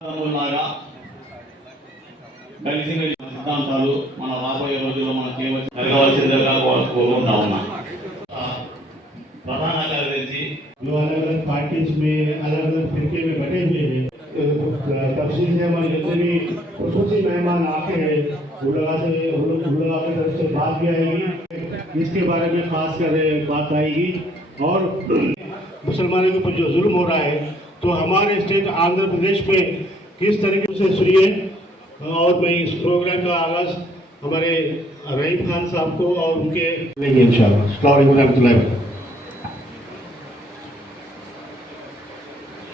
లాగా కలిసి సిద్ధాంతాలు మన రాబోయే రోజుల్లో మనకు జరగవలసిందిగా కోరుకుంటా ఉన్నా. प्रधान कार्यदर्शी जो अलग अलग पार्टीज में अलग अलग फिरके में बटे हुए हैं, तफसील से हमारे जितने भी खुसूसी मेहमान आते हैं उन लोगों की तरफ से बात भी आएगी, इसके बारे में खास कर बात आएगी। और मुसलमानों के ऊपर जो जुल्म हो रहा है तो हमारे स्टेट आंध्र प्रदेश में किस तरीके से सुनिए। और मैं इस प्रोग्राम का आगाज हमारे रहीम खान साहब को और उनके लेंगे इंशाअल्लाह।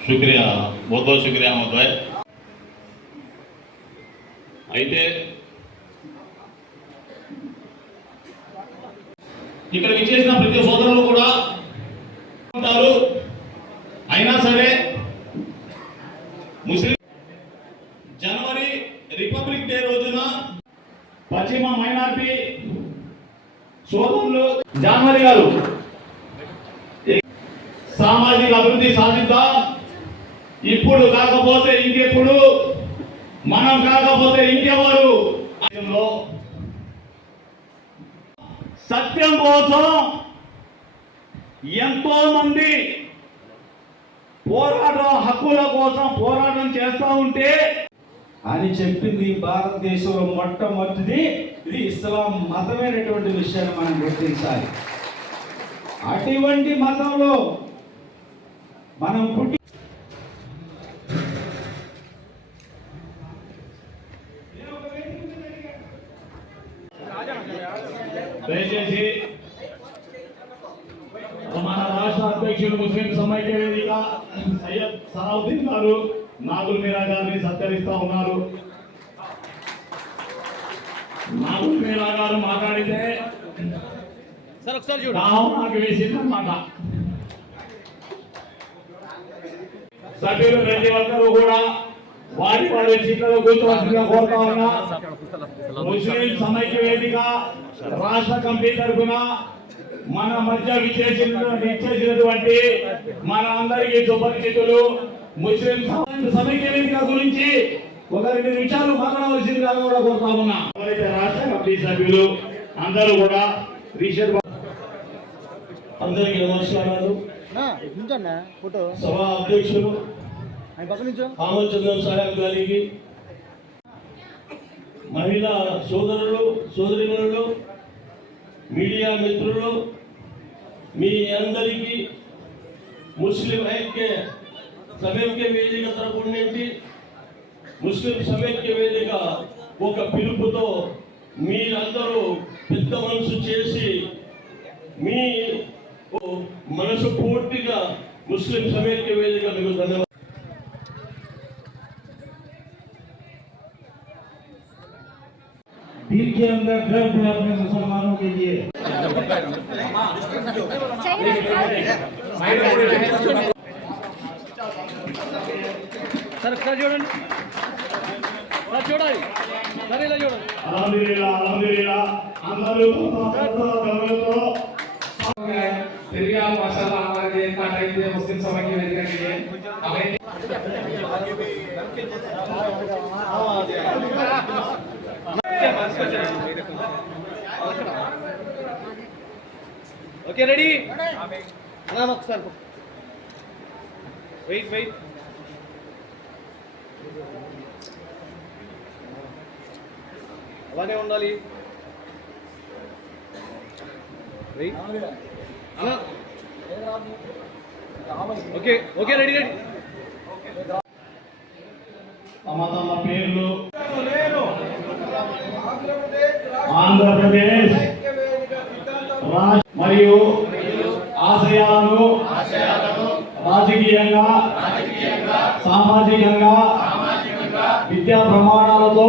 शुक्रिया, बहुत बहुत शुक्रिया महोदय। అయితే ఇక్కడ విచ్చేసిన ప్రతి సోదరులు కూడా ఉంటారు. అయినా సరే ముస్లిం జనవరి రిపబ్లిక్ డే రోజున పశ్చిమ మైనారిటీ సోదరులు జాన్వరి గారు సామాజిక అభివృద్ధి సాధిద్దాం, ఇప్పుడు కాకపోతే ఇంకెప్పుడు, మనం కాకపోతే ఇంకెవరు. సత్యం కోసం ఎంతో మంది హక్కుల కోసం పోరాటం చేస్తూ ఉంటే అని చెప్పింది భారతదేశంలో మొట్టమొదటిది ఇది ఇస్లాం మతమైనటువంటి విషయాన్ని మనం గుర్తించాలి. అటువంటి మతంలో మనం పుట్టి దయచేసి మన రాష్ట్ర అధ్యక్షుడు ముస్లిం సమైక్య వేదిక సయ్యద్ సలావుద్దీన్ గారు నాగుల్ మీరా గారిని సత్కరిస్తా ఉన్నారు. నాగుల్ మీరా గారు మాట్లాడితే నాకు వేసిందన్నమాట. సభ్యులు ప్రతి ఒక్కరూ కూడా వారి వారి సీట్లలో కూర్చోవలసిందిగా కోరుతా ఉన్నా. ముస్లిం సమైక్య వేదిక రాష్ట్ర కమిటీ తరఫున మన మధ్య విచ్చేసినటువంటి మన అందరికీ సుపరిచితులు ముస్లిం సమైక్య వేదిక గురించి ఒక 2 నిమిషాలు మాట్లాడవలసిందిగా కూడా కోరుతా ఉన్నా. రాష్ట్ర కమిటీ సభ్యులు అందరూ కూడా అందరికీ నమస్కారాలు. సభా అధ్యక్షులు ఆమోద్ చంద్రం సాహెబ్ గారికి, మహిళా సోదరులు సోదరిమణులు, మీడియా మిత్రులు, మీ అందరికీ ముస్లిం ఐక్య సమైక్య వేదిక తరపు నుండి ముస్లిం సమైక్య వేదిక ఒక పిలుపుతో మీరందరూ పెద్ద మనసు చేసి మీ మనసు పూర్తిగా ముస్లిం సమైక్య వేదిక మీకు ధన్యవాదాలు. दिल के अंदर गर्व है अपने मुसलमानों के लिए। सर जोड़ो सर ఇలా చూడండి. అల్హమ్దులిల్లాహ్ అందరూ फिर भी आप माशाल्लाह हमारे लिए इतना टाइम दिए मुस्लिम सమైక్య वेदिका के लिए हमें ఓకే రెడీ అలా ఒకసారి వెయిట్ అలానే ఉండాలి. వెయిట్ అలా ఓకే రెడీ తమ పేర్లు ఆంధ్రప్రదేశ్ మరియు ఆశయాలను రాజకీయంగా సామాజికంగా విద్యా ప్రమాణాలతో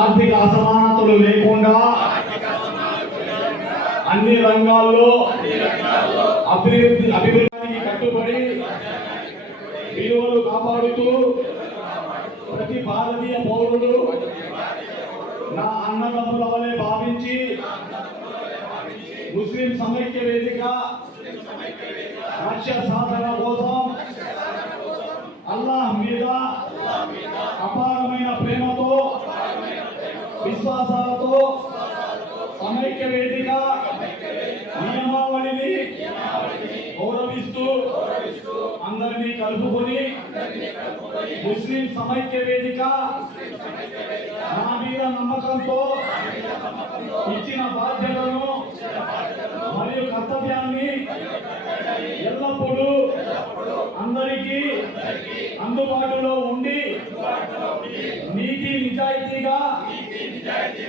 ఆర్థిక అసమానతలు లేకుండా అన్ని రంగాల్లో అభివృద్ధికి కట్టుబడి విలువలు కాపాడుతూ ప్రతి భారతీయ పౌరుడు నా అన్నదమ్ముల వలె భావించి ముస్లిం సమైక్య వేదిక లక్ష్య సాధన కోసం అల్లాహ్ మీద మీద అపారమైన ప్రేమతో విశ్వాసాలతో సమైక్య వేదిక నియమావళిని గౌరవిస్తూ అందరినీ కలుపుకొని ముస్లిం సమైక్య వేదిక నా మీద నమ్మకంతో ఇచ్చిన బాధ్యతను మరియు కర్తవ్యాన్ని ఎల్లప్పుడూ అందరికీ అందుబాటులో ఉండి నీతి నిజాయితీగా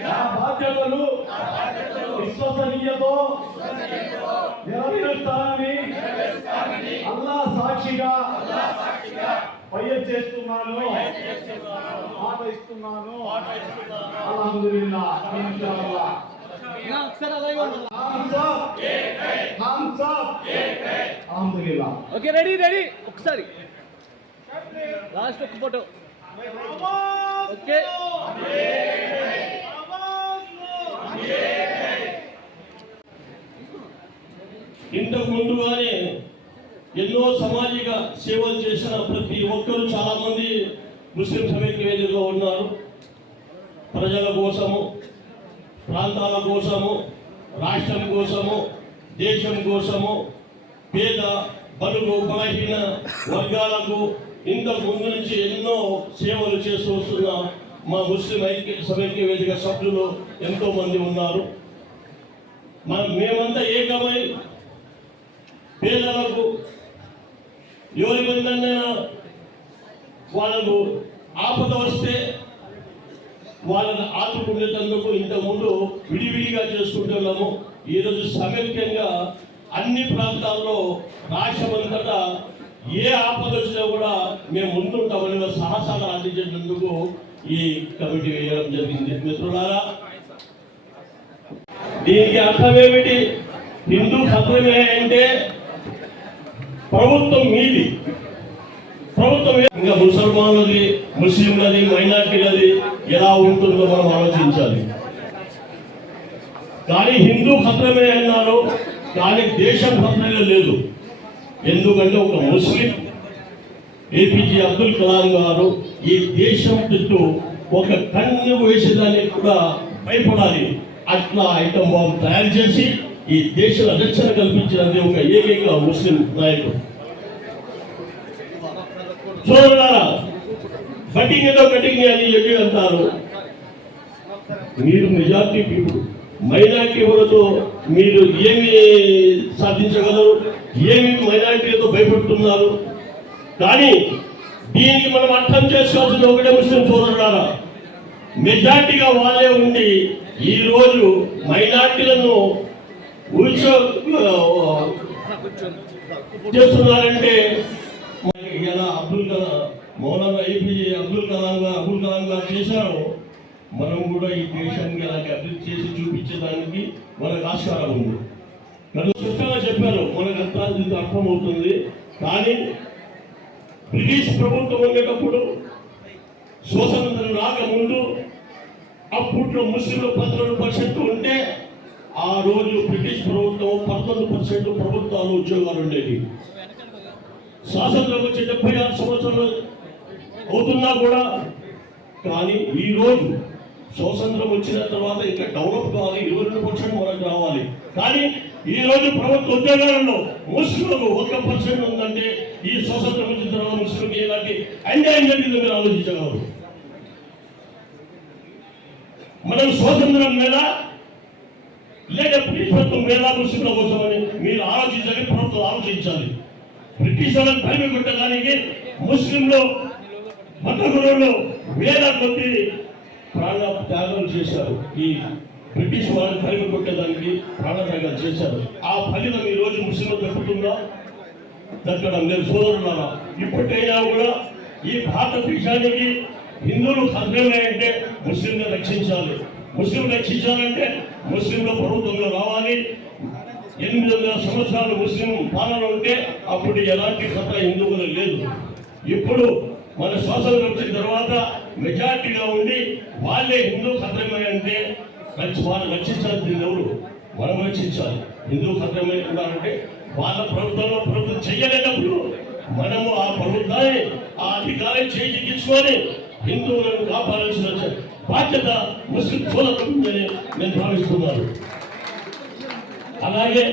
నా బాధ్యతలు విశ్వసనీయతో నెరవేరుస్తానని అల్లా సాక్షిగా చేస్తున్నాను, మాట ఇస్తున్నాను. అల్హమ్దులిల్లాహ్. ఇన్షాఅల్లాహ్. అల్హమ్దులిల్లాహ్. ఓకే రెడీ రెడీ ఒకసారి లాస్ట్ ఒక ఫోటో ఓకే ఇంతకు ముందుగానే ఎన్నో సామాజిక సేవలు చేసిన ప్రతి ఒక్కరూ చాలా మంది ముస్లిం సమైక్య వేదికలో ఉన్నారు. ప్రజల కోసము, ప్రాంతాల కోసము, రాష్ట్రం కోసము, దేశం కోసము, పేద బడుగు బలహీన వర్గాలకు ఇంతకు ముందు నుంచి ఎన్నో సేవలు చేస్తూ వస్తున్న మా ముస్లిం సమైక్య వేదిక సభ్యులు ఎంతో మంది ఉన్నారు. మేమంతా ఏకమై పేదలకు ఎవరి మందైనా వాళ్ళకు ఆపద వస్తే వాళ్ళని ఆదుకునేందుకు ఇంతకుముందు విడివిడిగా చేసుకుంటున్నాము. ఈరోజు సమైక్యంగా అన్ని ప్రాంతాల్లో రాష్ట్రమంతటా ఏ ఆపద వచ్చినా కూడా మేము ముందుంటామని సాహసాలు అందించేందుకు ఈ కమిటీ వేయడం జరిగింది. మిత్రులారా, దీనికి అర్థమేమిటి? హిందూ సత్వమే అంటే ప్రభుత్వం మీది, ప్రభుత్వం ఇంకా ముసల్మానులది, ముస్లింలది, మైనార్టీలది ఎలా ఉంటుందో మనం ఆలోచించాలి. కానీ హిందూ ఖత్రమే అన్నారు, కానీ దేశం ఖత్రమే లేదు. ఎందుకంటే ఒక ముస్లిం ఏపీజే అబ్దుల్ కలాం గారు ఈ దేశం చుట్టూ ఒక కన్ను వేసేదానికి కూడా భయపడాలి, అట్లా ఐటమ్ బాంబు తయారు చేసి ఈ దేశ రక్షణ కల్పించినది ఒక ఏకైక ముస్లిం నాయకుడు. సోదరులారా, కటింగ్ ఏదో కటింగ్ అని చెప్పి అంటారు. మీరు మెజార్టీ పీపుల్, మైనార్టీ ఎవరితో మీరు ఏమి సాధించగలరు? ఏమి మైనార్టీలతో భయపడుతున్నారు? కానీ దీనికి మనం అర్థం చేసుకోవాల్సింది ఒకటే, ముస్లిం సోదరులారా, మెజార్టీగా వాళ్ళే ఉండి ఈరోజు మైనార్టీలను చేస్తున్నారంటే ఇలా అబ్దుల్ కలాం, మౌలానా ఏపీజే అబ్దుల్ కలాం గారు చేశారో మనం కూడా ఈ దేశాన్ని అలాగే అభివృద్ధి చేసి చూపించడానికి మనకు ఆస్కారం ఉంది. నన్ను స్పష్టంగా చెప్పారు, మనకు అంతా అర్థమవుతుంది. కానీ బ్రిటిష్ ప్రభుత్వం ఉండేటప్పుడు, స్వతంత్రం రాకముందు, అప్పట్లో ముస్లింలు 11% ఉంటే ఆ రోజు బ్రిటిష్ ప్రభుత్వం 11% ప్రభుత్వాలు ఉద్యోగాలు ఉండేవి. స్వాతంత్రం వచ్చి 76 సంవత్సరాలు అవుతున్నా కూడా, కానీ ఈ రోజు స్వాతంత్రం వచ్చిన తర్వాత ఇంకా డెవలప్ కావాలి, 22% మనకు రావాలి. కానీ ఈ రోజు ప్రభుత్వ ఉద్యోగాలలో ముస్లింలకు 1% ఉందంటే ఈ స్వాతంత్రం వచ్చిన తర్వాత ముస్లింకి ఎలాంటి అన్యాయం జరిగిందో మీరు ఆలోచించగలరు. మనం స్వాతంత్రం మీద లేక బ్రిటిష్ ప్రభుత్వం మీద ముస్లింల కోసమని మీరు ఆలోచించాలి, ప్రభుత్వం ఆలోచించాలి. బ్రిటిష్ వాళ్ళని భయమే కొట్టడానికి ముస్లింలు మత గురువులు వేల కొద్ది ప్రాణ త్యాగాలు చేశారు. ఈ బ్రిటిష్ వాళ్ళని భయమే కొట్టడానికి ప్రాణత్యాగాలు చేశారు. ఆ ఫలితం ఈ రోజు ముస్లింలు దక్కుతుందా? దక్కడం లేదు. సోదరులారా, ఇప్పటికైనా కూడా ఈ భారతదేశానికి హిందువులు ఖత్రమే అంటే ముస్లింలు రక్షించాలి. ముస్లింలు రక్షించాలంటే ముస్లింల ప్రభుత్వంలో రావాలి. 800 సంవత్సరాలు ముస్లిం పాలన ఉంటే అప్పుడు ఎలాంటి ఖతరా హిందువులు లేదు. ఇప్పుడు మన స్వాతంత్రం వచ్చిన తర్వాత మెజార్టీగా ఉండి వాళ్ళే హిందూ ఖత్రమే అంటే వాళ్ళు రక్షించాల్సింది ఎవరు? మనం రక్షించాలి. హిందూ ఖత్రమే ఉన్నారంటే వాళ్ళ ప్రభుత్వంలో ప్రభుత్వం చెయ్యలేనప్పుడు మనము ఆ ప్రభుత్వాన్ని ఆ అధికారం చేజిక్కించుకొని హిందువులను కాపాడాల్సిన బాధ్యత ముస్లిం సోదరులకు ఉందని నేను భావిస్తున్నాను. అలాగే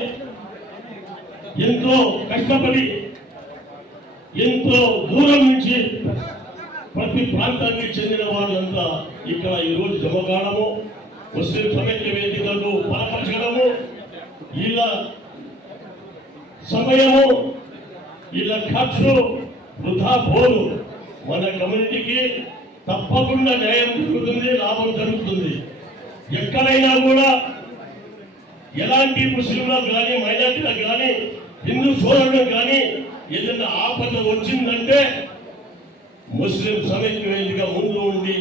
ఎంతో కష్టపడి ఎంతో దూరం నుంచి ప్రతి ప్రాంతానికి చెందిన వాళ్ళంతా ఇక్కడ ఈరోజు జమ కావడము, ముస్లిం సమైక్య వేదికకు బలపరచడము, వీళ్ళ సమయము వీళ్ళ ఖర్చు వృధా పోరు. మన కమ్యూనిటీకి తప్పకుండా న్యాయం జరుగుతుంది, లాభం జరుగుతుంది. ఎక్కడైనా కూడా ఎలాంటి ముస్లింలకు కానీ మైనార్టీలకు కానీ హిందూ సోదరులకు కానీ ఏదైనా ఆపద వచ్చిందంటే ముస్లిం సమైక్య వేదిక ముందు ఉండి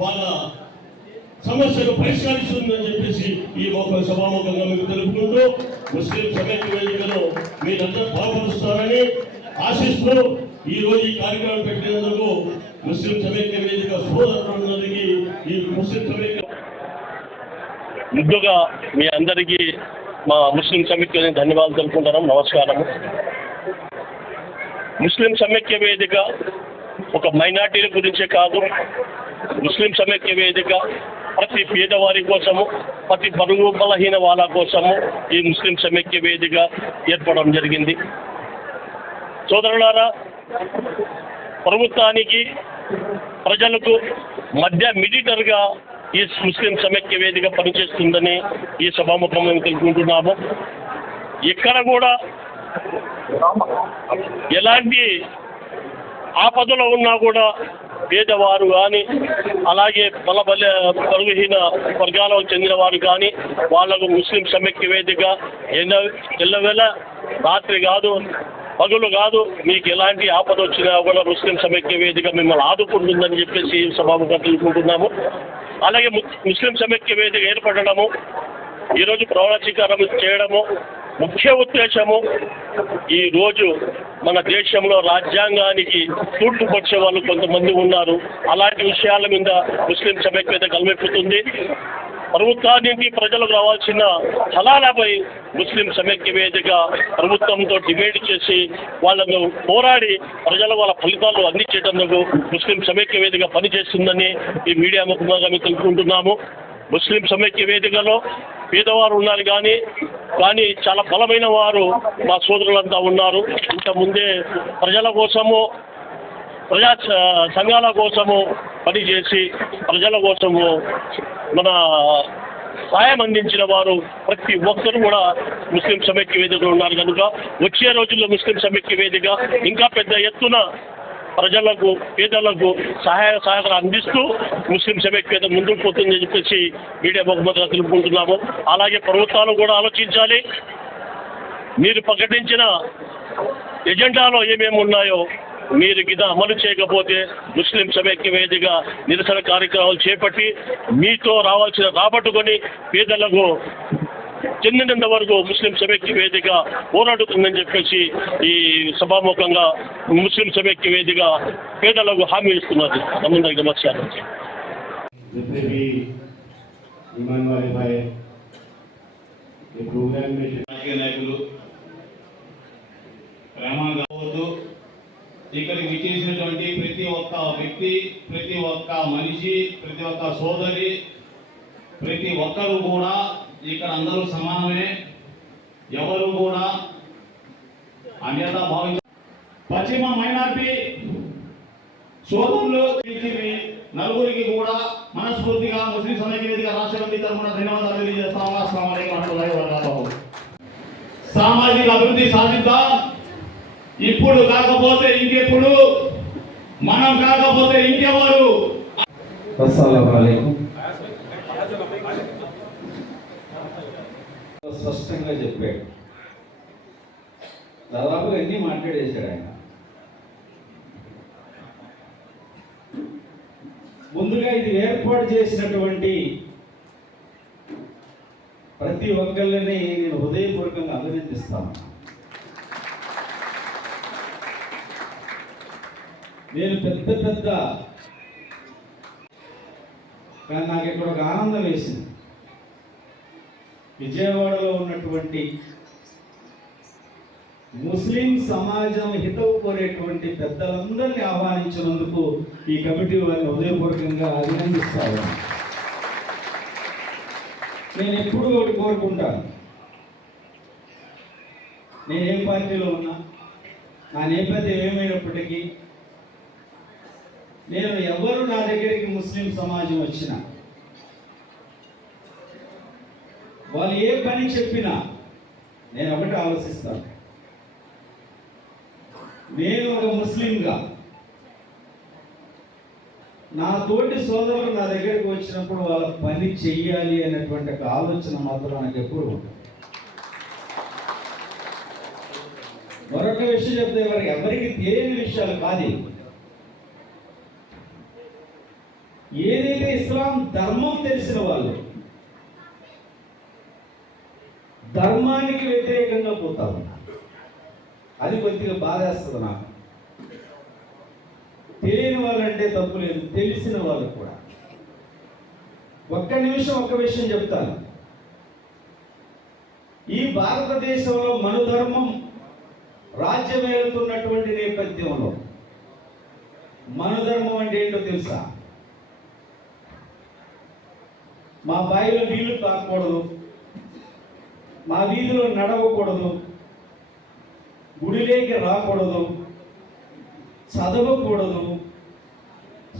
వాళ్ళ సమస్యను పరిష్కరిస్తుందని చెప్పేసి ఈ మొక్క సభాముఖంగా మీకు తెలుపుకుంటూ ముస్లిం సమైక్య వేదికను మీరందరూ బలపరుస్తారని ఆశిస్తూ ఈ రోజు ఈ కార్యక్రమం పెట్టినందుకు ముస్లిం సమైక్య వేదిక సోదరులందరికీ ఈ ముస్లిం సమైక్య ముందుగా మీ అందరికీ మా ముస్లిం సమైక్య ధన్యవాదాలు తెలుపుకుంటున్నాం. నమస్కారం. ముస్లిం సమైక్య వేదిక ఒక మైనార్టీల గురించే కాదు, ముస్లిం సమైక్య వేదిక ప్రతి పేదవారి కోసము, ప్రతి బరువు బలహీన వాళ్ళ కోసము ఈ ముస్లిం సమైక్య వేదిక ఏర్పడడం జరిగింది. సోదరులారా, ప్రభుత్వానికి ప్రజలకు మధ్య మిడిటర్గా ఈ ముస్లిం సమైక్య వేదిక పనిచేస్తుందని ఈ సభాముఖంగా తెలుసుకుంటున్నాము. ఇక్కడ కూడా ఎలాంటి ఆపదలో ఉన్నా కూడా పేదవారు కానీ అలాగే బలహీన వర్గాలకు చెందిన వారు కానీ వాళ్లకు ముస్లిం సమైక్య వేదిక ఎల్లవేళ రాత్రి కాదు పగులు కాదు మీకు ఎలాంటి ఆపద వచ్చినా కూడా ముస్లిం సమైక్య వేదిక మిమ్మల్ని ఆదుకుంటుందని చెప్పేసి సభాముఖంగా తెలుసుకుంటున్నాము. అలాగే ముస్లిం సమైక్య వేదిక ఏర్పడము, ఈరోజు ప్రమాణ స్వీకారం చేయడము ముఖ్య ఉద్దేశము ఈరోజు మన దేశంలో రాజ్యాంగానికి తూట్లు పచ్చే వాళ్ళు కొంతమంది ఉన్నారు. అలాంటి విషయాల మీద ముస్లిం సమైక్యత కలమెప్పుతుంది. ప్రభుత్వానికి ప్రజలకు రావాల్సిన ఫలాలపై ముస్లిం సమైక్య వేదిక ప్రభుత్వంతో డిబేట్ చేసి వాళ్ళను పోరాడి వాళ్ళ ఫలితాలు అందించేటందుకు ముస్లిం సమైక్య వేదిక పనిచేస్తుందని ఈ మీడియా ముఖంగా మేము తెలుసుకుంటున్నాము. ముస్లిం సమైక్య వేదికలో పేదవారు ఉన్నారు కానీ చాలా బలమైన వారు మా సోదరులంతా ఉన్నారు. ఇంతకుముందే ప్రజల కోసము ప్రజా సంఘాల కోసము పనిచేసి ప్రజల కోసము మన సాయం అందించిన వారు ప్రతి ఒక్కరు కూడా ముస్లిం సమైక్య వేదికలో ఉన్నారు కనుక వచ్చే రోజుల్లో ముస్లిం సమైక్య వేదిక ఇంకా పెద్ద ఎత్తున ప్రజలకు పేదలకు సహాయ సహకారం అందిస్తూ ముస్లిం సమైక్యత ముందుకు పోతుందని చెప్పేసి మీడియా ముఖంగా తెలుపుకుంటున్నాము. అలాగే ప్రభుత్వాలు కూడా ఆలోచించాలి. మీరు ప్రకటించిన ఎజెండాలో ఏమేమి ఉన్నాయో మీరు గిద అమలు చేయకపోతే ముస్లిం సమైక్య వేదిక నిరసన కార్యక్రమాలు చేపట్టి మీతో రాబట్టుకొని పేదలకు చెందినంత వరకు ముస్లిం సమైక్య వేదిక పోరాడుతుందని చెప్పేసి ఈ సభాముఖంగా ముస్లిం సమైక్య వేదిక పేదలకు హామీ ఇస్తున్నది. అందరికీ నమస్కారం. నాయకులు ప్రేమగా కావద్దు. ఇక్కడికి విచ్చేసినటువంటి ప్రతి ఒక్క వ్యక్తి, ప్రతి ఒక్క మనిషి, ప్రతి ఒక్క సోదరి, ప్రతి ఒక్కరు కూడా ఇక్కడ అందరూ సమానమే. ఎవరు కూడా అన్యత భావించ పశ్చిమ మైనార్టీ సోదరులు నలుగురికి కూడా మనస్ఫూర్తిగా ముస్లిం సమైక్య వేదిక రాష్ట్ర కమిటీ తరఫున ధన్యవాదాలు తెలియజేస్తాము. అస్సలాము అలైకుం వరహ్మతుల్లాహి వబరకాతుహు. సామాజిక అభివృద్ధి సాధిద్దాం. ఇప్పుడు కాకపోతే ఇంకెప్పుడు, మనం కాకపోతే ఇంకెవరు. అస్సలాము అలైకుం. స్పష్టంగా చెప్పాడు. దాదాపుగా అన్నీ మాట్లాడేశాడు ఆయన. ముందుగా ఇది ఏర్పాటు చేసినటువంటి ప్రతి ఒక్కరిని నేను హృదయపూర్వకంగా అభినందిస్తాను. నేను పెద్ద కానీ నాకు ఇక్కడ ఒక ఆనందం వేసింది. విజయవాడలో ఉన్నటువంటి ముస్లిం సమాజం హితవు కోరేటువంటి పెద్దలందరినీ ఆహ్వానించినందుకు ఈ కమిటీ వారిని హృదయపూర్వకంగా అభినందిస్తాను. నేను ఎప్పుడూ ఒకటి కోరుకుంటాను, నేను ఏ పార్టీలో ఉన్నా, నా నేపథ్యం ఏమైనప్పటికీ, నేను ఎవరు నా దగ్గరికి ముస్లిం సమాజం వచ్చినా, వాళ్ళు ఏ పని చెప్పినా నేను ఒకటి ఆలోచిస్తాను. నేను ఒక ముస్లింగా నా తోటి సోదరులు నా దగ్గరికి వచ్చినప్పుడు వాళ్ళ పని చెయ్యాలి అనేటువంటి ఒక ఆలోచన మాత్రం నాకు ఎప్పుడు ఉంటుంది. మరొక విషయం చెప్తే ఎవరికి తెలియని విషయాలు కాదు. ఏదైతే ఇస్లాం ధర్మం తెలిసిన వాళ్ళు ధర్మానికి వ్యతిరేకంగా పోతారు, అది కొద్దిగా బాధేస్తుంది నాకు. తెలియని వాళ్ళంటే తప్పు లేదు, తెలిసిన వాళ్ళు కూడా. ఒక్క నిమిషం ఒక్క విషయం చెప్తాను. ఈ భారతదేశంలో మనుధర్మం రాజ్యమేలుతున్నటువంటి నేపథ్యంలో మనుధర్మం అంటే ఏంటో తెలుసా? మా బావిలో నీళ్లు తాకూడదు, మా వీధిలో నడవకూడదు, గుడిలోకి రాకూడదు, చదవకూడదు,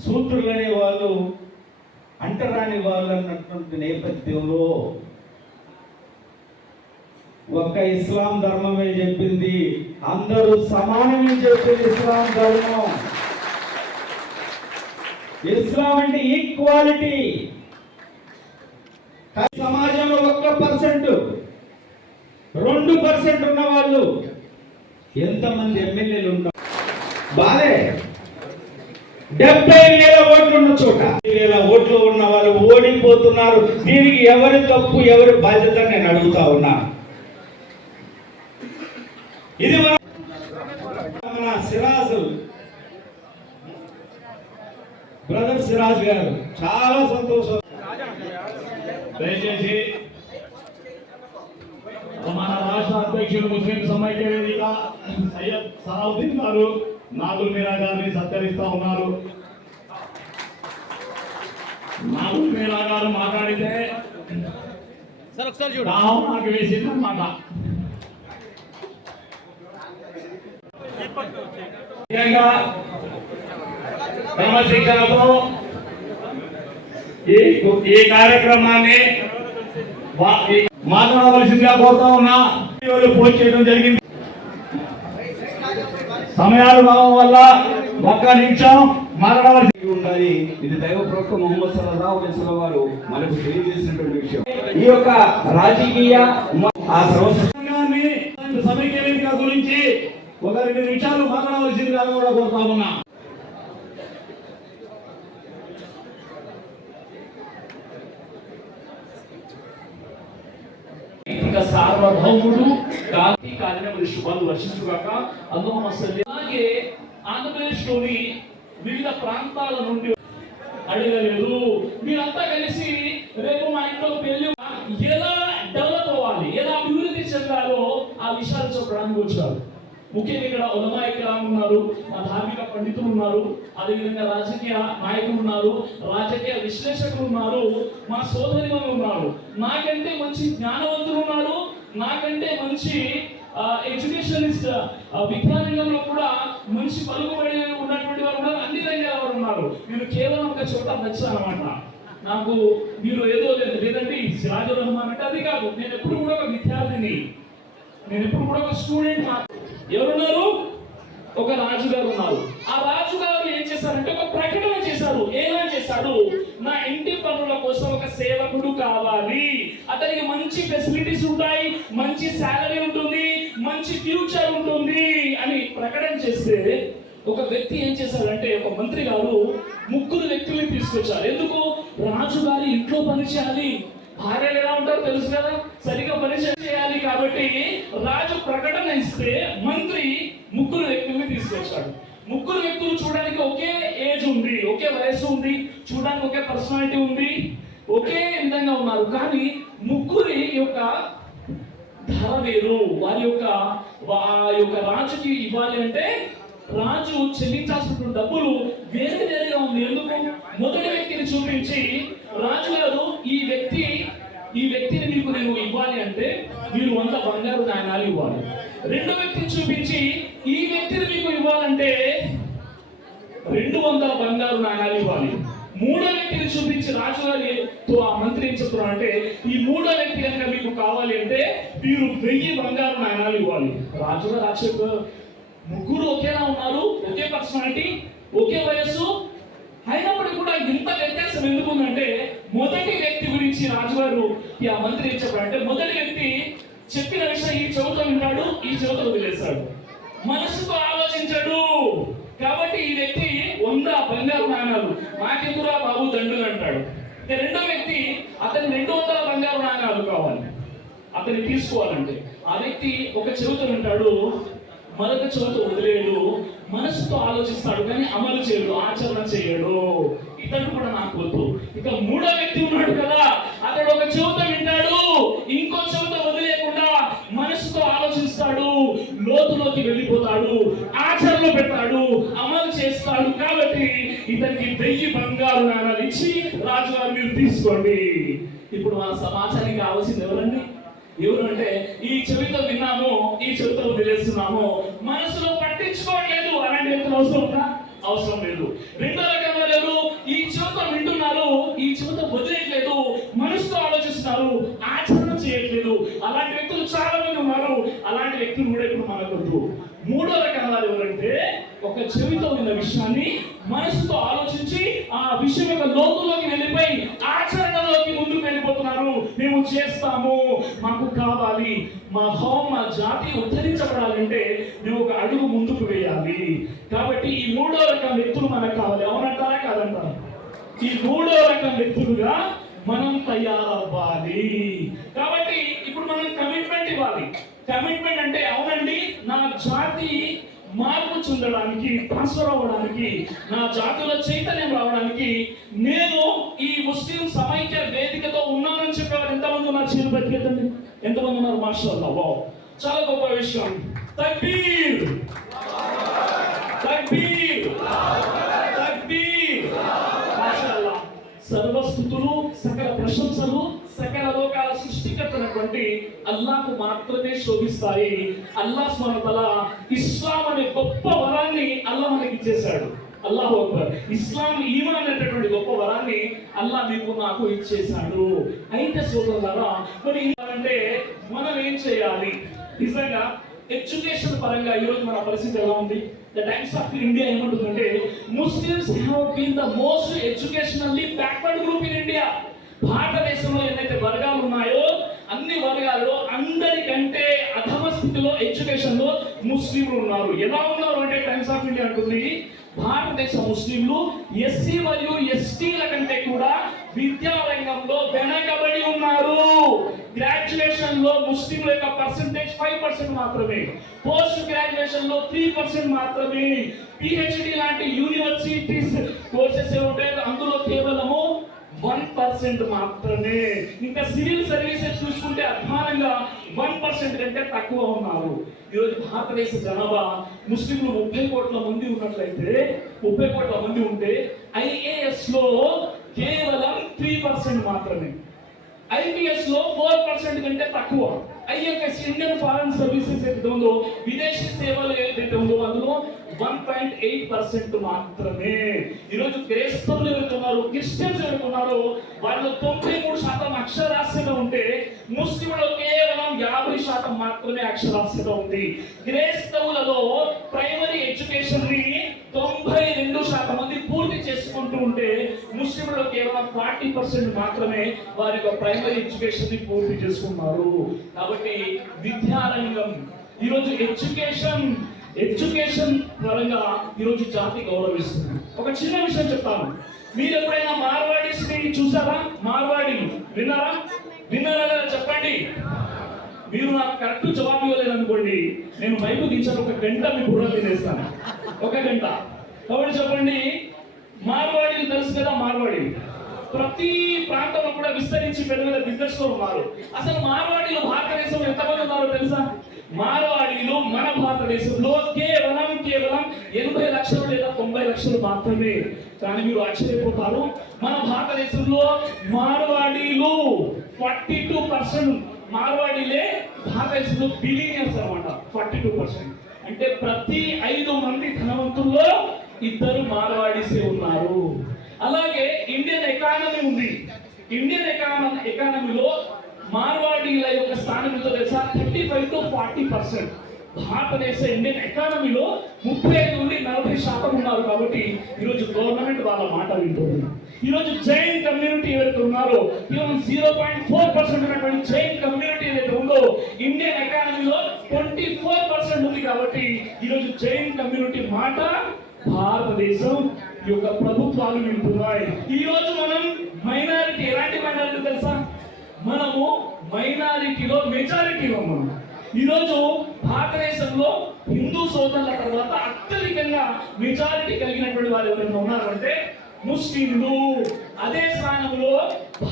సూత్రులు అనే వాళ్ళు అంటరాని వాళ్ళు అన్నటువంటి నేపథ్యంలో ఒక్క ఇస్లాం ధర్మమే చెప్పింది, అందరూ సమానమని చెప్పింది ఇస్లాం ధర్మం. ఇస్లాం అంటే ఈక్వాలిటీ. సమాజంలో 1%, 2% ఉన్న వాళ్ళు ఎంతమంది ఎమ్మెల్యేలు ఉన్నారు? బాలే 70,000 ఓట్లు ఉన్న చోట 70,000 ఓట్లు ఉన్న వాళ్ళు ఓడిపోతున్నారు. దీనికి ఎవరి తప్పు, ఎవరి బాధ్యత నేను అడుగుతా ఉన్నాను. ఇది మన సిరాజ్ బ్రదర్ సిరాజ్ గారు చాలా సంతోషం. దయచేసి మన రాష్ట్ర అధ్యక్షుడు ముస్లిం సమైక్య వేదిక సయ్యద్ సలావుద్దీన్ గారు నాగుల్ మీరా గారిని సత్కరిస్తా ఉన్నారు. నాగుల్ మీరా గారు మాట్లాడితే సార్ ఒకసారి చూడు, నాకు వేసింది అన్నమాట. ముఖ్యంగా క్రమశిక్షణతో ఈ కార్యక్రమాన్ని మాట్లాడవలసిందిగా కోరుతా ఉన్నా. పోస్ట్ చేయడం జరిగింది. సమయాలు భావం వల్ల ఒక్క నిమిషం మాట్లాడవలసి ఉండాలి. ఇది దైవ ప్రవక్త ముహమ్మద్ సల్లల్లాహు అలైహి వసల్లం వారు మనకు తెలియజేసినటువంటి విషయం. ఈ యొక్క రాజకీయ ఆ సమైక్య వేదిక గురించి ఒక 2 నిమిషాలు మాట్లాడవలసిందిగా కూడా కోరుతా ఉన్నా. సార్వభౌముడు గాంధీ కార్యక్రమ శుభాలు వర్షించుగాక. అలాగే ఆంధ్రప్రదేశ్ లోని వివిధ ప్రాంతాల నుండి అడగలేదు, మీరంతా కలిసి రేపు మా ఇంట్లో పెళ్లి ఎలా డెవలప్ అవ్వాలి, ఎలా అభివృద్ధి చెందాలో ఆ విషయాలు చెప్పడానికి వచ్చారు. ముఖ్యంగా ఇక్కడ ఉలమాయ కిరామ్ ఉన్నారు, మా ధార్మిక పండితులు ఉన్నారు, అదేవిధంగా రాజకీయ నాయకులు ఉన్నారు, రాజకీయ విశ్లేషకులు ఉన్నారు, మా సోదరిమణులు ఉన్నారు, నాకంటే మంచి జ్ఞానవంతులు ఉన్నారు, నాకంటే మంచి ఎడ్యుకేషనిస్ట్ విద్యారంగంలో కూడా మంచి పలుకుబడి ఉన్నటువంటి వారు ఉన్నారు, అన్ని రంగాల వారు ఉన్నారు. నేను కేవలం ఒక చోట నచ్చాను అనమాట. నాకు మీరు ఏదో లేదంటే సిరాజుర్ రహమాన్ అంటే అది కాదు. నేను ఎప్పుడు కూడా ఒక విద్యార్థిని, నేను ఎప్పుడు కూడా ఒక స్టూడెంట్. ఎవరున్నారు? ఒక రాజుగారు ఉన్నారు. ఆ రాజుగారు ఏం చేశారంటే ఒక ప్రకటన చేశారు. ఏమని చేశాడు? నా ఇంటి పనుల కోసం ఒక సేవకుడు కావాలి, అతనికి మంచి ఫెసిలిటీస్ ఉంటాయి, మంచి శాలరీ ఉంటుంది, మంచి ఫ్యూచర్ ఉంటుంది అని ప్రకటన చేస్తే ఒక వ్యక్తి ఏం చేశారంటే, ఒక మంత్రి గారు 3 వ్యక్తుల్ని తీసుకొచ్చారు. ఎందుకు? రాజుగారి ఇంట్లో పని చేయాలి, భార్యలు ఎలా ఉంటారో తెలుసు కదా, సరిగా పని చేయాలి. కాబట్టి రాజు ప్రకటన ఇస్తే మంత్రి 3 వ్యక్తుల్ని తీసుకొచ్చాడు. 3 వ్యక్తులు చూడడానికి ఒకే ఏజ్ ఉంది, ఒకే వయసు ఉంది, చూడడానికి ఒకే పర్సనాలిటీ ఉంది, ఒకే విధంగా ఉన్నారు. కానీ 3 యొక్క ధర వేరు. వారి యొక్క ఆ యొక్క రాజుకి ఇవ్వాలి అంటే రాజు చెల్లించాల్సిన డబ్బులు వేరే వేరేగా ఉంది. ఎందుకు? మొదటి వ్యక్తిని చూపించి రాజుగారు ఈ వ్యక్తిని మీకు నేను ఇవ్వాలి అంటే మీరు 100 బంగారు నాణాలు ఇవ్వాలి. రెండో వ్యక్తిని చూపించి ఈ వ్యక్తిని మీకు ఇవ్వాలంటే 200 బంగారు నాణాలు ఇవ్వాలి. మూడో వ్యక్తిని చూపించి రాజుగారితో ఆ మంత్రి ఏం చెప్తున్నారు అంటే ఈ మూడో వ్యక్తి కనుక మీకు కావాలి అంటే మీరు 1000 బంగారు నాణాలు ఇవ్వాలి. రాజుగారు ముగ్గురు ఒకేలా ఉన్నారు, ఒకే పర్సనాలిటీ, ఒకే వయస్సు, అయినప్పటికీ కూడా ఇంత వ్యత్యాసం ఎందుకు ఉందంటే మొదటి వ్యక్తి గురించి రాజుగారు ఆ మంత్రి ఏం చెప్పారంటే మొదటి వ్యక్తి చెప్పిన విషయం ఈ చెవుతో వింటాడు, ఈ చెవుతో వదిలేస్తాడు, మనసుతో ఆలోచించాడు. కాబట్టి ఈ వ్యక్తి 100 బంగారు నాణాలు మాకెందురా బాబు దండులు అంటాడు. రెండో వ్యక్తి అతని 200 బంగారు నాణాలు కావాలి అతన్ని తీసుకోవాలంటే ఆ వ్యక్తి ఒక చెవుతో వింటాడు, మరొక చెవుతో వదిలేడు, మనసుతో ఆలోచిస్తాడు కానీ అమలు చేయడు, ఆచరణ చేయడు. ఇతడు కూడా నాకు వద్దు. ఇక మూడో వ్యక్తి ఉన్నాడు కదా, అతడు ఒక చెవుతో వింటాడు, ఇంకో చెవుతో వదిలేకుండా మనసుతో ఆలోచిస్తాడు, లోతులోకి వెళ్ళిపోతాడు, ఆచరణ పెడతాడు, అమలు చేస్తాడు. కాబట్టి ఇతనికి 1000 బంగారు నాణాలు ఇచ్చి రాజుగారు మీరు తీసుకోండి. ఇప్పుడు మన సమాజానికి కావాల్సింది ఎవరండి? ఎవరు అంటే ఈ చెవితో విన్నాము, ఈ చెవితో వదిలేస్తున్నాము, మనసులో పట్టించుకోవట్లేదు. అలాంటి వ్యక్తులు అవసరం లేదు. రెండో రకంగా లేదు, ఈ చెవితో వింటున్నారు, ఈ చెవితో వదిలేయట్లేదు, మనసుతో ఆలోచిస్తున్నారు, ఆచరణ చేయట్లేదు. అలాంటి వ్యక్తులు చాలా మంది ఉన్నారు. అలాంటి వ్యక్తులు కూడా ఇప్పుడు మనకొద్దు. మూడో రకం వారు ఎవరంటే ఒక చెవితో విన్న విషయాన్ని మనసుతో ఆలోచించి ఆ విషయం యొక్క లోతులోకి వెళ్ళిపోయి ఆచరణలోకి ముందుకు వెళ్ళిపోతున్నారు. మేము చేస్తాము, మాకు కావాలి, మా హోం మా జాతి ఉద్ధరించబడాలంటే మేము ఒక అడుగు ముందుకు వేయాలి. కాబట్టి ఈ మూడో రకం వ్యక్తులు మనకు కావాలి. అవునంటారా కాదంటారా? ఈ మూడో రకం వ్యక్తులుగా మనం తయారవ్వాలి. కాబట్టి ఇప్పుడు మనం కమిట్మెంట్ ఇవ్వాలి. కమిట్మెంట్ అంటే అవునండి నా జాతి మార్పు చెందడానికి, ట్రాన్స్ఫర్ అవ్వడానికి, నా జాతిలో చైతన్యం రావడానికి నేను ఈ ముస్లిం సమైక్య వేదికతో ఉన్నానని చెప్పేవారు ఎంతమంది ఉన్నారు? చేతులు పెట్టుకెత్తండి. ఎంతమంది ఉన్నారు? మాషాఅల్లాహ్. వావ్, చాలా గొప్ప విషయం. తక్బీర్ తక్బీర్ తక్బీర్. మాషాఅల్లాహ్. సర్వస్తుతులు, సకల ప్రశంసలు, సకల లోకాల సృష్టికర్తనటువంటి అల్లాహ్కు మాత్రమే శోభిస్తాయి. అల్లాహ్ సుబ్హానహు వ తఆలా ఇస్లాం అనే గొప్ప వరాన్ని అల్లాహ్ మనకి ఇచ్చేశాడు. అల్లాహు అక్బర్. ఇస్లాం ఈమాన్ అనేటటువంటి గొప్ప వరాన్ని అల్లాహ్ మీకు నాకు ఇచ్చేశాడు. అయితే సోదరులారా, మరి అంటే మనం ఏం చేయాలి? నిజంగా ఎడ్యుకేషన్ పరంగా ఈరోజు మన పరిస్థితి ఎలా ఉంది? ద టైమ్స్ ఆఫ్ ఇండియా ఏమంటుందంటే Muslims have been the most educationally backward group in India. భారతదేశంలో ఎన్నైతే వర్గాలు ఉన్నాయో అన్ని వర్గాల్లో అందరికంటే అధమ స్థితిలో ఎడ్యుకేషన్ లో ముస్లింలు ఉన్నారు. ఎలా ఉన్నారు అంటే టైమ్స్ ఆఫ్ ఇండియా అంటుంది భారతదేశ ముస్లింలు ఎస్సీ మరియు ఎస్టీల కంటే కూడా విద్యా రంగంలో వెనకబడి ఉన్నారు. గ్రాడ్యుయేషన్ లో ముస్లింల యొక్క పర్సెంటేజ్ 5% మాత్రమే, పోస్ట్ గ్రాడ్యుయేషన్ లో 3% మాత్రమే, పిహెచ్డి లాంటి యూనివర్సిటీస్ కోర్సెస్ ఏముంటాయో అందులో కేవలము 1% మాత్రమే. ఇంకా సివిల్ సర్వీసెస్ చూసుకుంటే అధ్వానంగా 1% కంటే తక్కువ ఉన్నారు. ఈరోజు భారతదేశ జనాభా ముస్లింలు 30 కోట్ల మంది ఉన్నట్లయితే 30 కోట్ల మంది ఉంటే ఐఏఎస్ లో కేవలం 3% మాత్రమే, ఐపీఎస్ లో 4% కంటే తక్కువ. ఐఎఫ్ఎస్ ఇండియన్ ఫారెన్ సర్వీసెస్ ఏదైతే ఉందో, విదేశీ సేవలు ఏదైతే ఉందో అందులో 1.8% మాత్రమే. ఈరోజు క్రైస్తవులు ఎవరున్నారు, క్రిస్టియన్స్ ఎవరున్నారో వాళ్ళు 93% అక్షరాస్యత ఉంటే ముస్లింలలో కేవలం 50% మాత్రమే అక్షరాస్యత ఉంది. క్రైస్తవులలో ప్రైమరీ ఎడ్యుకేషన్ ని 92% మంది పూర్తి చేసుకుంటూ ఉంటే ముస్లింలలో కేవలం 40% మాత్రమే వారి యొక్క ప్రైమరీ ఎడ్యుకేషన్ ని పూర్తి చేసుకున్నారు. కాబట్టి విద్యారంగం ఈరోజు ఎడ్యుకేషన్ పరంగా ఈరోజు జాతి గౌరవిస్తుంది. ఒక చిన్న విషయం చెప్తాను. మీరు ఎప్పుడైనా మార్వాడీస్ ని చూసారా? మార్వాడీలు విన్నారా? చెప్పండి. మీరు నాకు కరెక్ట్ జవాబు ఇవ్వలేదనుకోండి, నేను మైకు దించాను, 1 గంట మీ బుర్ర తినేస్తాను. 1 గంట. కాబట్టి చెప్పండి, మార్వాడీలు తెలుసు కదా? మార్వాడీలు ప్రతి ప్రాంతంలో కూడా విస్తరించి పెద్ద బిజినెస్ లో ఉన్నారు. అసలు మార్వాడీలు భారతదేశంలో ఎంతమంది ఉన్నారో తెలుసా? మార్వాడీలు మన భారతదేశంలో కేవలం 80 లక్షలు లేదా 90 లక్షలు మాత్రమే. కానీ మీరు ఆశ్చర్యపోతారు, మన భారతదేశంలో మార్వాడీలు 42% మార్వాడీలే భారతదేశంలో బిలియనర్స్ అన్నమాట. 42% అంటే ప్రతి 5 మంది ధనవంతుల్లో 2 మార్వాడీసే ఉన్నారు. అలాగే ఇండియన్ ఎకానమీ ఉంది. ఇండియన్ ఎకానమీలో మార్వాడీల యొక్క స్థానం ఎంతో తెలుసా? 35 to 40%. భారతదేశ ఇండియన్ ఎకానమీలో 35 నుండి 40% ఉన్నారు. కాబట్టి ఈరోజు గవర్నమెంట్ వాళ్ళ మాట వింటుంది. ఈరోజు జైన్ కమ్యూనిటీ ఏదైతే ఉన్నారో, కేవలం 0.4% ఉన్నటువంటి జైన్ కమ్యూనిటీ ఏదైతే ఉందో ఇండియన్ ఎకానమీలో 24% ఉంది. కాబట్టి ఈరోజు జైన్ కమ్యూనిటీ మాట భారతదేశం యొక్క ప్రభుత్వాలు వింటున్నాయి. ఈ రోజు మనం మైనారిటీ, ఎలాంటి మైనారిటీ తెలుసా? మనము మైనారిటీలో మెజారిటీలో ఉన్నాం. ఈరోజు భారతదేశంలో హిందూ సోదరుల తర్వాత అత్యధికంగా మెజారిటీ కలిగినటువంటి వారు ఎవరైనా ఉన్నారు అంటే ముస్లింలు. అదే స్థానంలో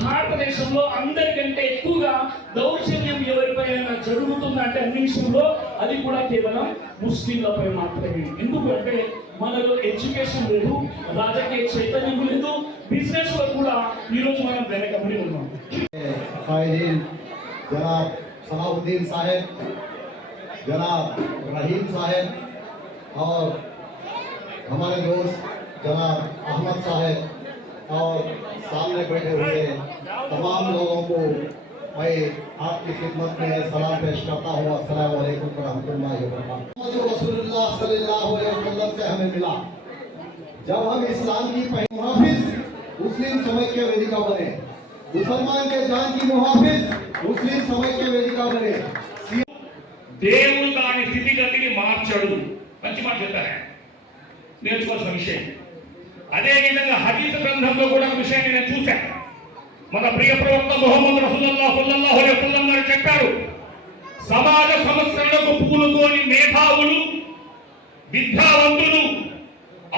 భారతదేశంలో అందరికంటే ఎక్కువగా దౌర్జన్యం ఎవరిపైన జరుగుతుందంటే అన్ని విషయంలో అది కూడా కేవలం ముస్లింలపై మాత్రమే. ఎందుకంటే మనలో ఎడ్యుకేషన్ లేదు, రాజకీయ చైతన్యం లేదు, బిజినెస్ లో కూడా ఈరోజు మనం వెనకబడి ఉన్నాం. जनाब सलाउद्दीन साहब, जनाब रहीम साहब और हमारे दोस्त जनाब अहमद साहब और सामने बैठे हुए तमाम लोगों को मैं आपकी खिदमत में सलाम पेश करता हूँ। अस्सलाम वालेकुम रहमतुल्लाहि व बरकातहू। रसूलुल्लाह सल्लल्लाहु अलैहि वसल्लम से हमें मिला जब हम इस्लाम की मुहाफिज मुस्लिम समैक्य वेदिका बने, मुसलमान के जान की मुहाफिज मुस्लिम समैक्य वेदिका बने। దేవుడు దాని స్థితిగతిని మార్చడు. మంచి మాట చెప్పారు, నేర్చుకోవాల్సిన విషయం. అదే విధంగా హదీస్ గ్రంథంలో కూడా ఒక విషయాన్ని నేను చూశాను. మన ప్రియ ప్రవక్త ముహమ్మద్ రసూలుల్లాహ్ సల్లల్లాహు అలైహి వసల్లం గారు చెప్పారు, సమాజ సమస్యలకు పూనుకోని మేధావులు, విద్యావంతులు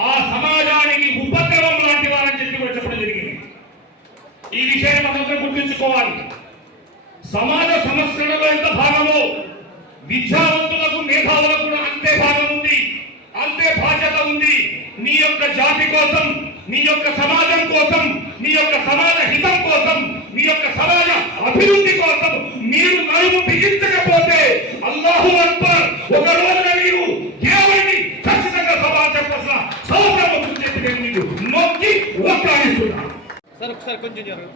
ఆ సమాజానికి ఉపద్రవం లాంటి వారని చెప్పి కూడా చెప్పడం జరిగింది. ఈ విషయాన్ని మనందరం గుర్తుంచుకోవాలి. సమాజ సమస్యలలో ఎంత భాగమో విద్యావంతులకు, మేధావులకు కూడా అంతే భాగం ఉంది, అంతే బాధ్యత ఉంది. నీ యొక్క జాతి కోసం, నీ యొక్క సమాజం కోసం, నీ యొక్క సమాజ హితం కోసం, నీ యొక్క సమాజ అభివృద్ధి కోసం మీరు నడుము బిగించకపోతే అల్లాహు అక్బర్ ఒక రోజున మీరు దేవుడిని ఖచ్చితంగా సవాల్ చెప్పాల్సిన అవసరం వస్తుంది చెప్పి నేను మీకు నొక్కి ఒక్కాయిస్తున్నాను. సార్ ఒకసారి కొంచెం జరగదు.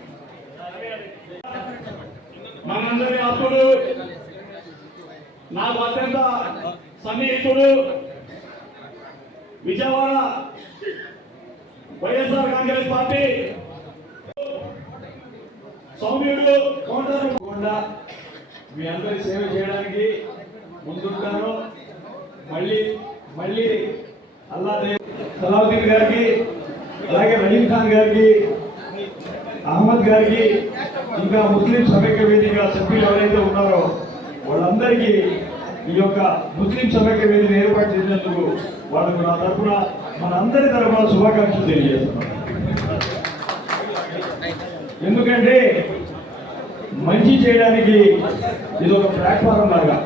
మనందరి అప్పుడు నాకు అత్యంత సన్నిహితుడు విజయవాడ వైఎస్ఆర్ కాంగ్రెస్ పార్టీ సౌమ్యుడు కొండా మీ అందరి సేవ చేయడానికి ముందుంటాను. మళ్ళీ సలావుద్దీన్ గారికి, అలాగే రహీం ఖాన్ గారికి, అహ్మద్ గారికి, ఇంకా ముస్లిం సమైక్య వేదిక సభ్యులు ఎవరైతే ఉన్నారో వాళ్ళందరికీ ఈ యొక్క ముస్లిం సమైక్య వేదిక ఏర్పాటు చేసినందుకు వాళ్ళకు నా తరఫున, మన అందరి తరఫున శుభాకాంక్షలు తెలియజేస్తున్నాను. ఎందుకంటే మంచి చేయడానికి ఇది ఒక ప్లాట్ఫారం లాగా.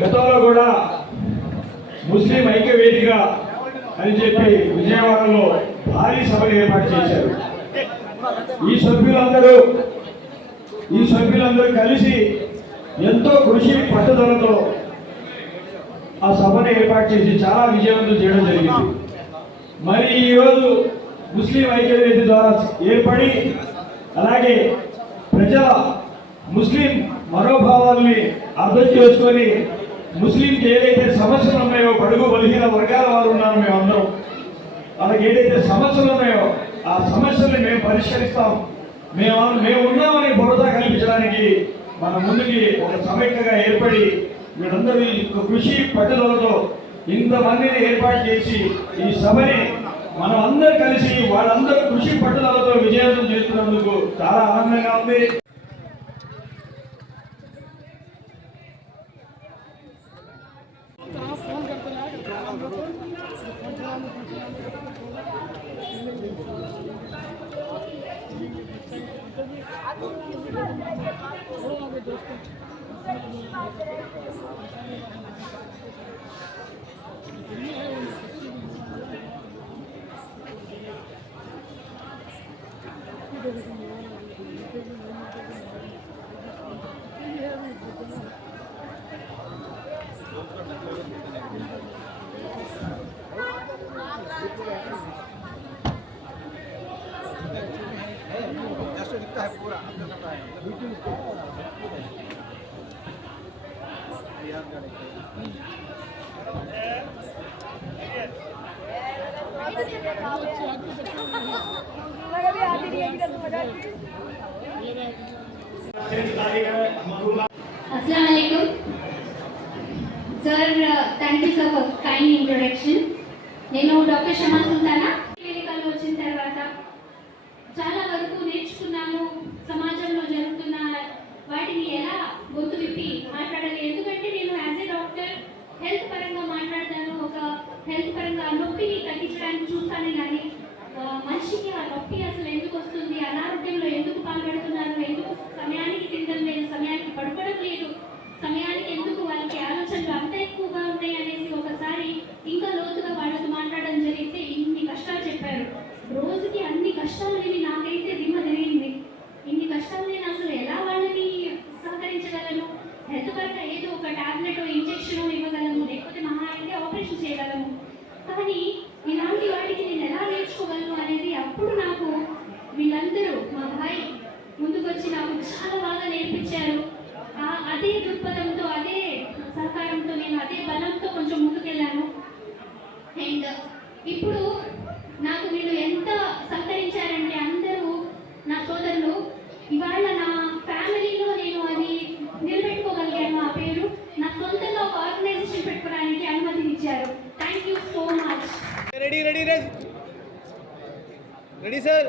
గతంలో కూడా ముస్లిం ఐక్య వేదిక అని చెప్పి విజయవాడలో భారీ సభలు ఏర్పాటు చేశారు. ఈ సభ్యులందరూ కలిసి ఎంతో కృషి పట్టుదలతో ఆ సభను ఏర్పాటు చేసి చాలా విజయవంతం చేయడం జరిగింది. మరి ఈరోజు ముస్లిం ఐక్యవేది ద్వారా ఏర్పడి, అలాగే ప్రజల ముస్లిం మనోభావాల్ని అర్థం చేసుకొని ముస్లింకి ఏదైతే సమస్యలు ఉన్నాయో, బడుగు బలహీన వర్గాల వారు ఉన్నారు మేమందరం, వాళ్ళకి ఏదైతే సమస్యలు ఉన్నాయో ఆ సమస్యల్ని మేము పరిష్కరిస్తాం, మేము ఉన్నామని భరోసా కల్పించడానికి మన ముందుకి ఒక సమైక్యగా ఏర్పడి వీళ్ళందరూ కృషి పట్టుదలతో ఇంతమందిని ఏర్పాటు చేసి ఈ సభని మనం అందరూ కలిసి వాళ్ళందరూ కృషి పట్టుదలతో విజయవంతం చేస్తున్నందుకు చాలా ఆనందంగా ఉంది. Assalamualaikum. Sir, thank you sir for kind introduction. నేను డాక్టర్ షమా సుల్తానా. వేదికలో వచ్చిన తర్వాత చాలా వరకు నేర్చుకున్నాను. సమాజంలో జరుగుతున్న వాటిని ఎలా గొంతు విప్పి మాట్లాడాలి. ఎందుకంటే నేను యాజ్ ఏ డాక్టర్ హెల్త్ పరంగా మాట్లాడతాను. ఒక హెల్త్ పరంగా నొప్పిని తగ్గించడానికి చూస్తాను, కానీ మనిషికి ఆ నొప్పి అసలు ఎందుకు వస్తుంది, అనారోగ్యంలో ఎందుకు పాల్పడుతున్నారు, ఎందుకు సమయానికి తినడం లేదు, సమయానికి పడుకోవడం లేదు, సమయానికి ఎందుకు వాళ్ళకి ఆలోచనలు అంత ఎక్కువగా ఉన్నాయి అనేసి ఒకసారి ఇంకా లోతుగా వాళ్ళతో మాట్లాడడం జరిగితే ఇన్ని కష్టాలు చెప్పారు. రోజుకి అన్ని కష్టాలు విని నాకైతే దిమ్మ తిరిగింది. ఇన్ని కష్టాలు నేను అసలు ఎలా వాళ్ళని సహకరించగలను? హెల్త్ పరంగా ఏదో ఒక టాబ్లెట్ ఇంజెక్షన్ ఇవ్వగలము, లేకపోతే మహా అయితే ఆపరేషన్ చేయగలము, కానీ ఇలాంటి వాటికి నేను ఎలా నేర్చుకోగలను అనేది అప్పుడు నాకు వీళ్ళందరూ మా భాయ్ ముందుకొచ్చి నాకు చాలా బాగా నేర్పించారు. అదే దృక్పథంతో, అదే సహకారంతో, నేను అదే బలంతో కొంచెం ముందుకెళ్ళాను. అండ్ ఇప్పుడు నాకు వీళ్ళు ఎంత సహకరించారంటే అందరూ నా సోదరులు, ఇవాళ నా ఫ్యామిలీలో నేను అది నిలబెట్టుకోగలిగాను. ఆ పేరు నా సొంతంగా ఒక ఆర్గనైజేషన్ పెట్టుకోవడానికి అనుమతినిచ్చారు. Thank you so much. Ready ready ready sir.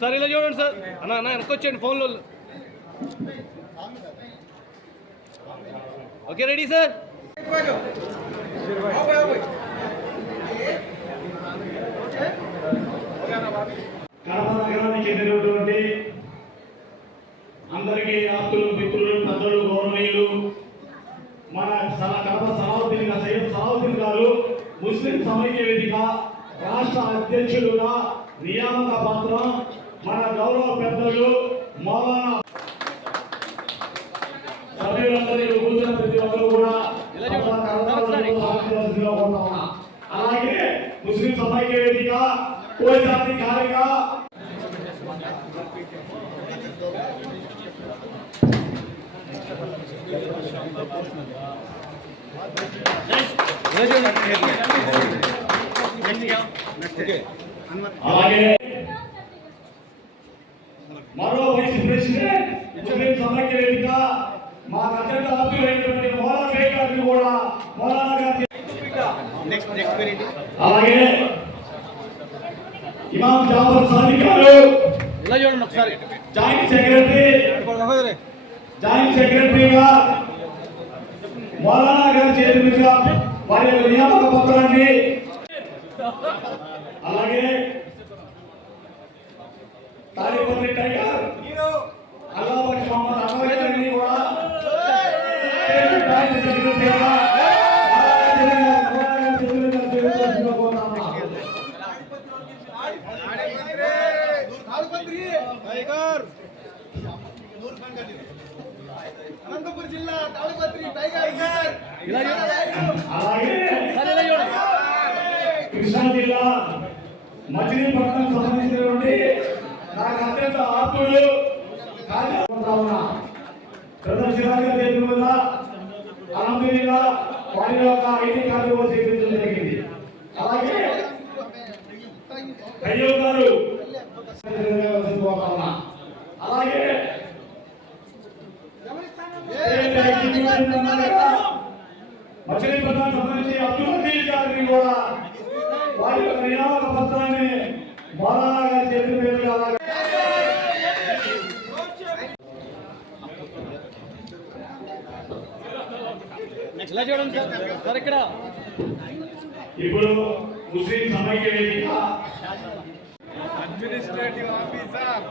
Sir ఇలా చూడండి సార్. అన్న అన్న వెనకొచ్చేయండి ఫోన్లో. Okay ready sir. కడప నగరానికి చెందినటువంటి అందరికీ ఆప్తులు, మిత్రులు, పెద్దలు, గౌరవనీయులు, మన కడప సలావుద్దీన్ గారు ముస్లిం సమైక్య వేదిక రాష్ట్ర అధ్యక్షులుగా నియామక పత్రం మన గౌరవ పెద్దలు మౌలానా సభ్యులందరూ కూర్చున్న ప్రతి ఒక్కరు కూడా అలాగే ముస్లిం సమైక్య వేదిక కోశాధికారిగా అలాగే మరో వైస్ ప్రెసిడెంట్ ముస్లిం సమైక్య వేదిక మా అత్యంత ఆప్తులైనటువంటి మౌలానా బేగ్ గారిని కూడా మౌలానా గారి అలాగే ఇమాం జాఫర్ సాదిక్ గారు ఇలా చూడండి ఒకసారి. జాయింట్ సెక్రటరీగా మౌలానా గారి చేతి మీదుగా వారి యొక్క నియామక పత్రాన్ని, అలాగే తాలిపల్లి టైగర్ అల్లాబక్ష్ మహమ్మద్ అమర్ గారిని కూడా జాయింట్ సెక్రటరీగా అనంతపురం జిల్లా తాళపత్రి టైగర్. అలాగే కృష్ణా జిల్లా మచిలీపట్నం సంబంధించినటువంటి నాకు అత్యంత ఆప్తుడు ప్రదర్శనగా చేసిన వల్ల అనంతరిగా వారి యొక్క ఐటీ కార్డు కూడా స్వీకరించడం జరిగింది. అలాగే అయ్యో గారు అలాగే మచిలీపట్నం సంబంధించి అబ్దుల్ హఫీజ్ గారిని కూడా వారి యొక్క నియామక పత్రాన్ని మౌలానా గారి చేతుల మీదుగా ఇలా చూడండి సార్. సార్ ఇక్కడ ఇప్పుడు ముస్లిం సమైక్య వేదిక అడ్మినిస్ట్రేటివ్ ఆఫీసర్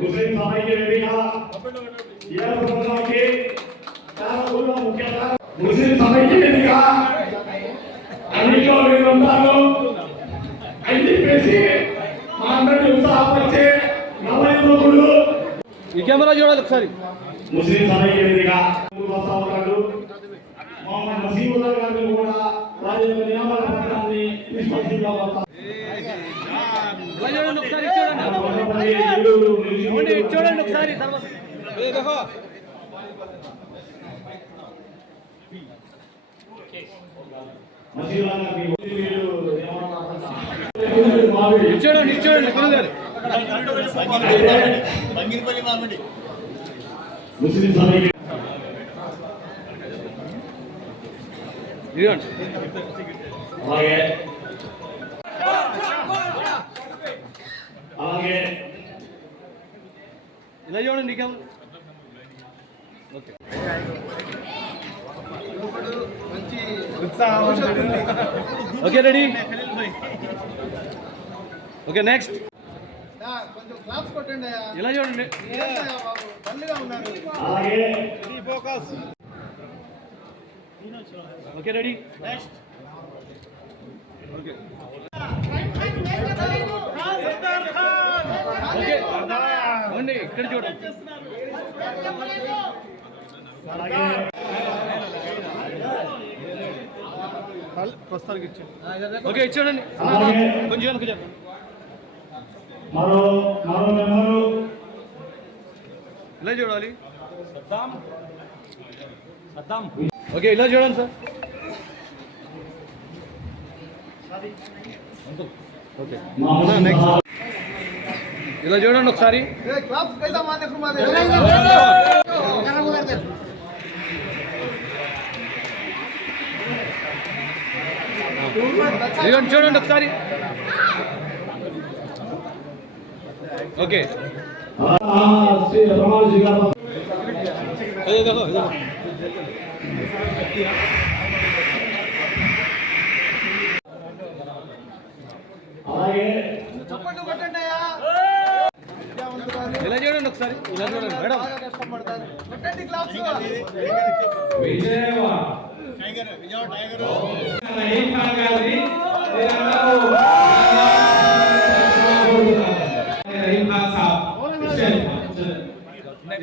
ముస్లిం సమైక్య వేదిక ముఖ్యంగా ముస్లిం సమైక్య వేదిక అన్నింటిలో మీరు ఉంటారు అని చెప్పేసి మా అందరినీ ఉత్సాహపరిచే నవయువకుడు ఈ కెమెరా చూడాలి ఒకసారి. ముస్లిం సమైక్య వేదిక వస్తా ఉన్నాడు. మొహమ్మద్ నసీముల్లా గారిని కూడా వారి యొక్క నియామక పత్రాన్ని తీసుకొచ్చిందా చూడండి ఒకసారి, చూడండి ఒకసారి తర్వాత చూడండి చూడండి గురుగారు. ముస్లిం సమైక్య ఇదిగోండి. అలాగే అలాగే ఇలా చూడండి నీకేం okay. Okay ready. Okay next. ఇలా చూడండి. అలాగే okay ready. Next. Okay okay అవునండి ఇక్కడ చూడండి. ప్రస్తుతానికి ఇచ్చాడు. ఓకే ఇచ్చాడండి. కొంచెం కొంచెం మరో మెంబరు ఇలా చూడాలి. ఓకే ఇలా చూడండి సార్. ఓకే నెక్స్ట్ ఇలా చూడండి ఒకసారి. ఇదిగోండి చూడండి ఒకసారి. ఓకే అలాగే ఇలా చూడండి ఒకసారి. ఇలా చూడండి మేడం.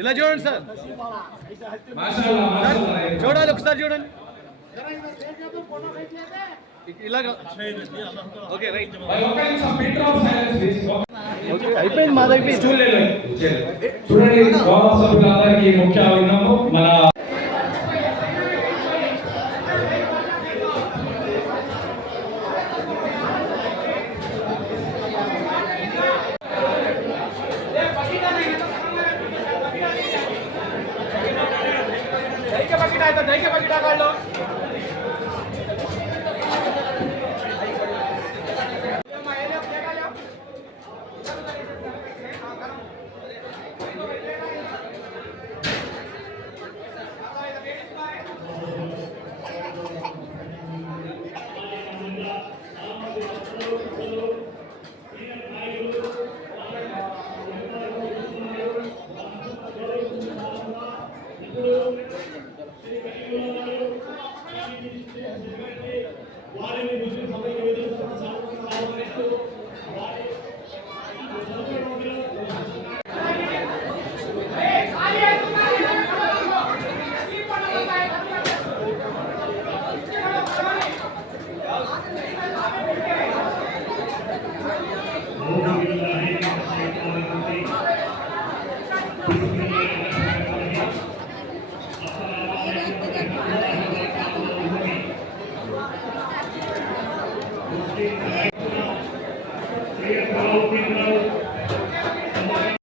ఇలా చూడండి సార్. చూడాలి ఒకసారి చూడండి. ఇలాగా ఓకే రైట్. అయిపోయింది మాది అయిపోయింది. చూడండి గౌరవ సభ్యులందరికీ ముఖ్య విన్నపం మన